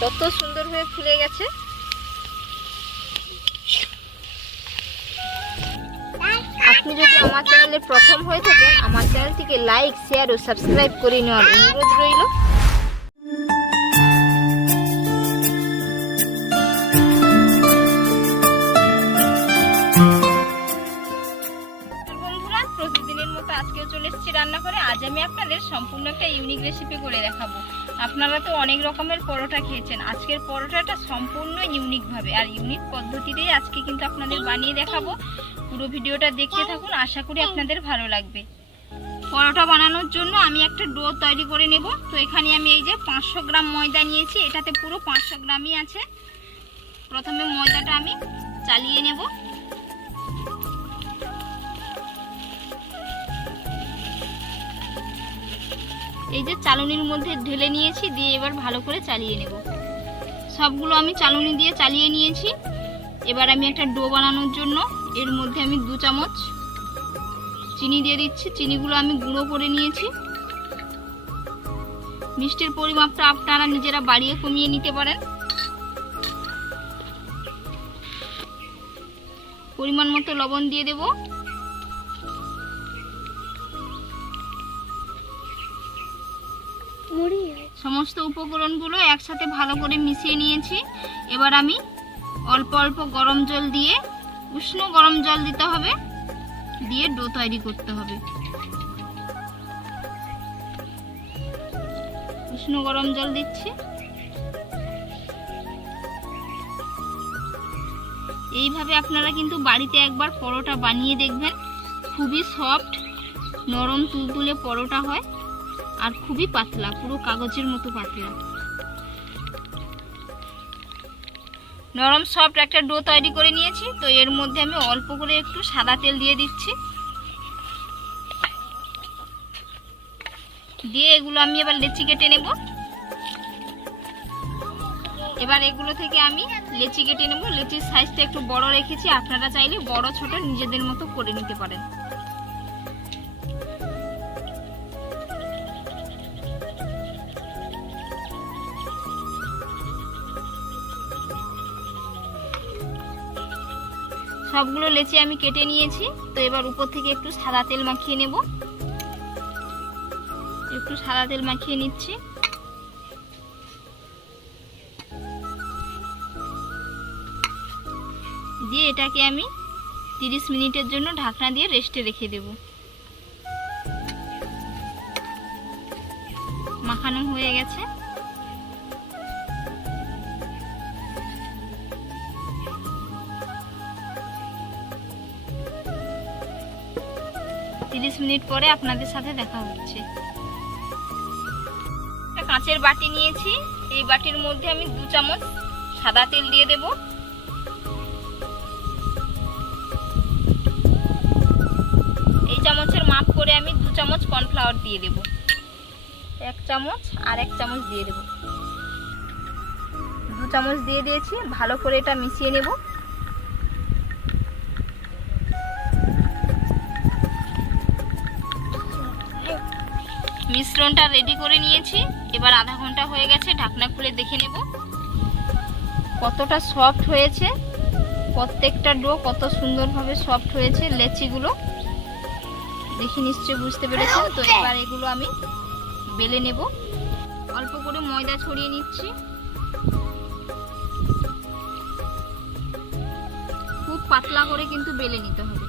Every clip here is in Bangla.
কত সুন্দর হয়ে ফুলে গেছে। আপনি যদি আমার চ্যানেলে প্রথম হয়ে থাকেন, আমার চ্যানেলটিকে লাইক শেয়ার ও সাবস্ক্রাইব করে নেওয়ার অনুরোধ রইল। আপনারা তো অনেক রকমের পরোটা খেয়েছেন। আজকের পরোটাটা সম্পূর্ণ ইউনিক ভাবে। আর ইউনিক পদ্ধতিতেই আজকে কিন্তু আপনাদের বানিয়ে দেখাবো। পুরো ভিডিওটা দেখতে থাকুন, আশা করি আপনাদের ভালো লাগবে। পরোটা বানানোর জন্য আমি একটা ডো তৈরি করে নেব। তো এখানে আমি এই যে পাঁচশো গ্রাম ময়দা নিয়েছি। এটাতে পুরো পাঁচশো গ্রামই আছে। প্রথমে ময়দাটা আমি চালিয়ে নেব। এই যে চালনির মধ্যে ঢেলে নিয়েছি, দিয়ে এবার ভালো করে চালিয়ে নেব। সবগুলো আমি চালনি দিয়ে চালিয়ে নিয়েছি। এবার আমি একটা ডো বানানোর জন্য এর মধ্যে আমি দু চামচ চিনি দিয়ে দিচ্ছি। চিনিগুলো আমি গুঁড়ো করে নিয়েছি। মিষ্টির পরিমাপটা আপনারা নিজেরা বাড়িয়ে কমিয়ে নিতে পারেন। পরিমাণ মতো লবণ দিয়ে দেবো। সমস্ত উপকরণগুলো একসাথে ভালো করে মিশিয়ে নিয়েছি। এবার আমি অল্প অল্প গরম জল দিয়ে, উষ্ণ গরম জল দিতে হবে, দিয়ে ডো তৈরি করতে হবে। উষ্ণ গরম জল দিচ্ছি। এইভাবে আপনারা কিন্তু বাড়িতে একবার পরোটা বানিয়ে দেখবেন। খুবই সফট, নরম, তুলতুলে পরোটা হয়। আর খুবই পাতলা, পুরো কাগজের মতো পাতলা। নরম সফট একটা ডো তৈরি করে নিয়েছি, তো এর মধ্যে আমি অল্প করে একটু সাদা তেল দিয়ে দিচ্ছি। দিয়ে এগুলো আমি এবার লেচি কেটে নেব। এবার এগুলো থেকে আমি লেচি কেটে নেব। লেচির সাইজটা একটু বড় রেখেছি, আপনারা চাইলে বড়, ছোট, নিজেদের মতো করে নিতে পারেন। সবগুলো লেচি আমি কেটে নিয়েছি। তো এবার উপর থেকে একটু সাদা তেল মাখিয়ে নেব। একটু সাদা তেল মাখিয়ে নিচ্ছি। দিয়ে এটাকে আমি তিরিশ মিনিটের জন্য ঢাকনা দিয়ে রেস্টে রেখে দেব। মাখানো হয়ে গেছে। তিরিশ মিনিট পরে আপনাদের সাথে দেখা হচ্ছে। একটা কাঁচের বাটি নিয়েছি। এই বাটির মধ্যে আমি দু চামচ সাদা তেল দিয়ে দেব। এই চামচের মাপ করে আমি দু চামচ কর্নফ্লাওয়ার দিয়ে দেব। এক চামচ আর এক চামচ দিয়ে দেব। দু চামচ দিয়ে দিয়েছি। ভালো করে এটা মিশিয়ে নেব। মিশ্রণটা রেডি করে নিয়েছি। এবার আধা ঘণ্টা হয়ে গেছে, ঢাকনা খুলে দেখে নেব। কতটা সফট হয়েছে, প্রত্যেকটা ডো কত সুন্দরভাবে সফট হয়েছে লেচিগুলো। দেখে নিশ্চয়ই বুঝতে পেরেছেন। তো এবার এগুলো আমি বেলে নেব। অল্প করে ময়দা ছড়িয়ে নিচ্ছি। খুব পাতলা করে কিন্তু বেলে নিতে হবে।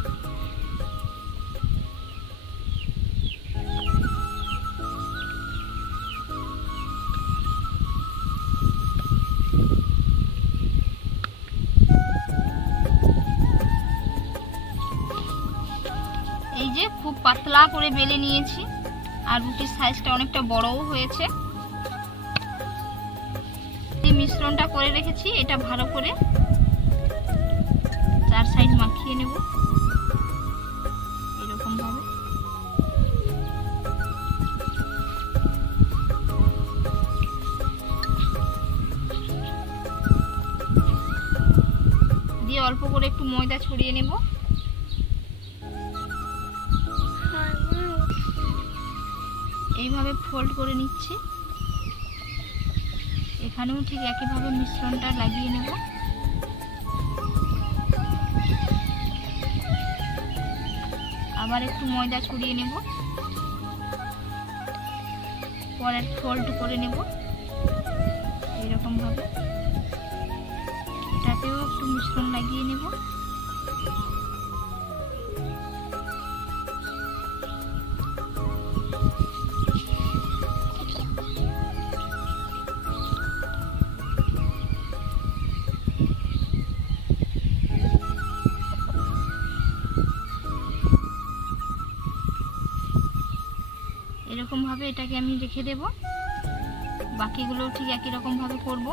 পাতলা করে বেলে নিয়েছি। আর রুটির সাইজটা অনেকটা বড়ও হয়েছে। এই মিশ্রণটা করে রেখেছি, এটা ভালো করে চার সাইড মাখিয়ে নেব। এরকম ভাবে। দিয়ে অল্প করে একটু ময়দা ছড়িয়ে নেব। এইভাবে ফোল্ড করে নিচ্ছি। এখানেও ঠিক একইভাবে মিশ্রণটা লাগিয়ে নেব। আবার একটু ময়দা ছড়িয়ে নেব। পরের ফোল্ড করে নেব। এরকম ভাবে এটাতেও একটু মিশ্রণ লাগিয়ে নেব। এটাকে আমি রেখে দেব। বাকিগুলো ঠিক একই রকম ভাবে করব।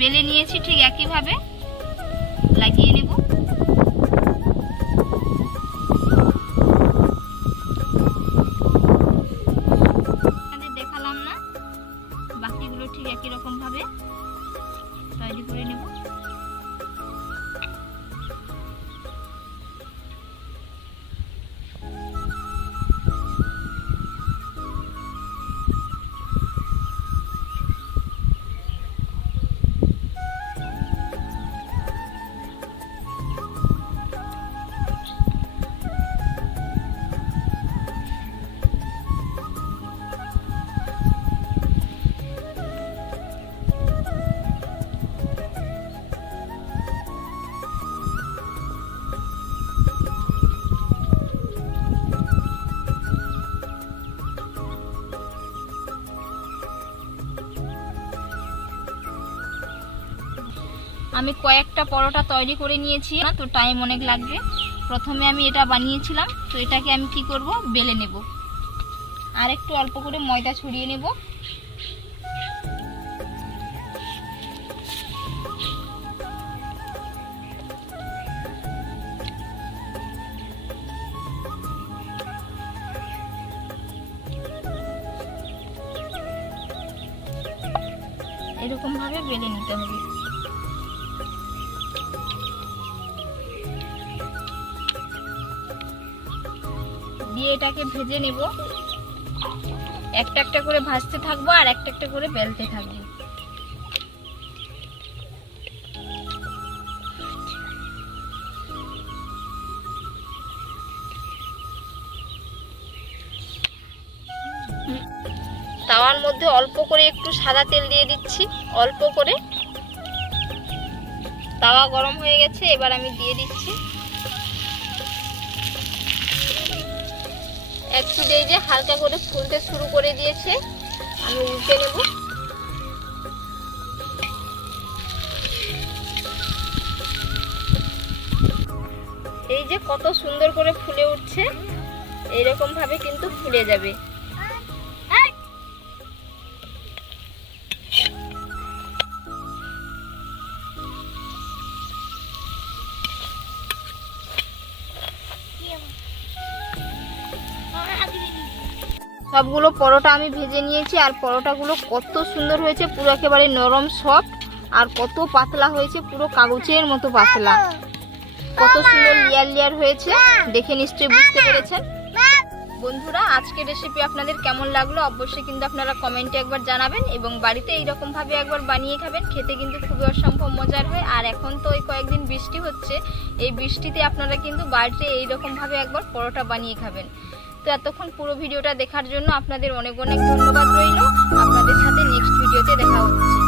বেলে নিয়েছি ঠিক একই ভাবে লাগিয়ে আমি কয়েকটা পরোটা তৈরি করে নিয়েছি। তো টাইম অনেক লাগবে। প্রথমে আমি এটা বানিয়েছিলাম, তো এটাকে আমি কি করব? বেলে নেব। আর একটু অল্প করে ময়দা ছড়িয়ে নেব। এরকম ভাবে বেলে নিতে হবে। দিয়ে এটাকে ভেজে নেব। একটা একটা করে ভাজতে থাকব আর একটা একটা করে বেলতে থাকব। তাওয়ার মধ্যে অল্প করে একটু সাদা তেল দিয়ে দিচ্ছি। অল্প করে। তাওয়া গরম হয়ে গেছে, এবার আমি দিয়ে দিচ্ছি। এক এই যে হালকা করে ফুলতে শুরু করে দিয়েছে। আমি উল্টে নেব। এই যে কত সুন্দর করে ফুলে উঠছে এইরকম ভাবে কিন্তু ফুলে যাবে। সবগুলো পরোটা আমি ভেজে নিয়েছি, আর পরোটাগুলো কত সুন্দর হয়েছে, পুরো একেবারে নরম সফট, আর কত পাতলা হয়েছে, পুরো কাগজের মতো পাতলা। কত সুন্দর লেয়ার লেয়ার হয়েছে, দেখে নিশ্চয়ই বুঝতে পেরেছেন। বন্ধুরা, আজকের রেসিপি আপনাদের কেমন লাগল অবশ্যই কিন্তু আপনারা কমেন্টে একবার জানাবেন, এবং বাড়িতে এইরকম ভাবে একবার বানিয়ে খাবেন, খেতে কিন্তু খুবই অসম্ভব মজার হয়। আর এখন তো ওই কয়েকদিন বৃষ্টি হচ্ছে, এই বৃষ্টিতে আপনারা কিন্তু বাড়িতে এইরকম ভাবে একবার পরোটা বানিয়ে খাবেন। তো এতক্ষণ পুরো ভিডিওটা দেখার জন্য আপনাদের অনেক অনেক ধন্যবাদ রইল। আপনাদের সাথে নেক্সট ভিডিওতে দেখা হচ্ছে।